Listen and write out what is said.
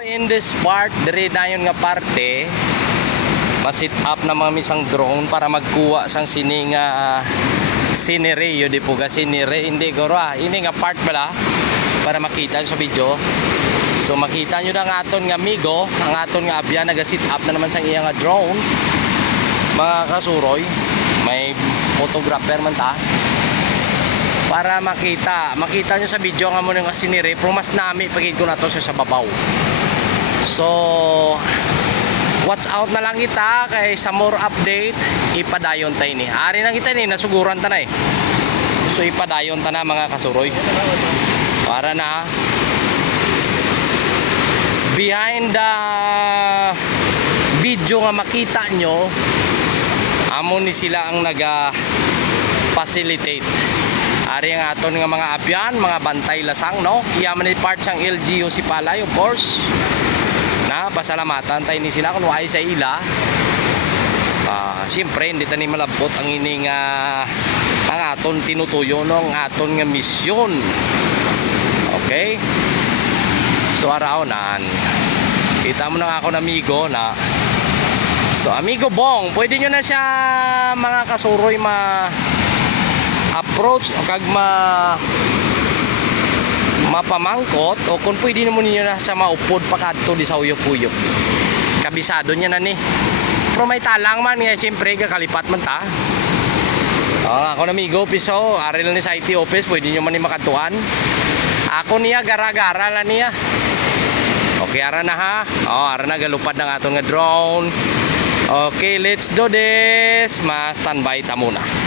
In this part, diri dayon nga parte, ma-sit up na mga misang drone para magkuha sang sini nga scenery, yun di po ka scenery, hindi goro ini nga part pala para makita sa video. So makita nyo na ang aton nga amigo, ang aton nga abya nag-sit up na naman sang iya nga drone, mga kasuroy, may photographer man ta para makita nyo sa video nga mo nga scenery, pero mas nami pagid ko na to sa babaw. So watch out na lang kita kay sa more update ipadayon tayo ni. Ari na kita ni nasuguran ta na eh. So ipadayon ta na mga kasuroy. Para na behind the video nga makita nyo, amo ni sila ang naga-facilitate. Ari ang aton nga mga abyan, mga bantay lasang, no? Iyaman ni parts ang LGU si Palay, of course. Na pasalamatan tayo ni sila kung waay sa ila. Siyempre hindi tani malabot ang ining ang aton tinutuyo no, ang aton nga misyon. Okay? So araw nan. Kita mo na ako na amigo na. So amigo Bong, pwede nyo na siya mga kasuroy approach o kag mapamangkot o kung pwede naman niyo na sa maupod pakadto di sa uyok-uyok. Kabisado niya na ni. Pero may talang man nga siyempre kakalipat man ta. Ako na amigo piso, ari lang ni sa IT office, pwede niyo man ni makatuan. Ako niya gara-gara la niya. Okay, ara na ha. Ara na galupad ng aton nga drone. Okay, let's do this. Ma standby ta muna.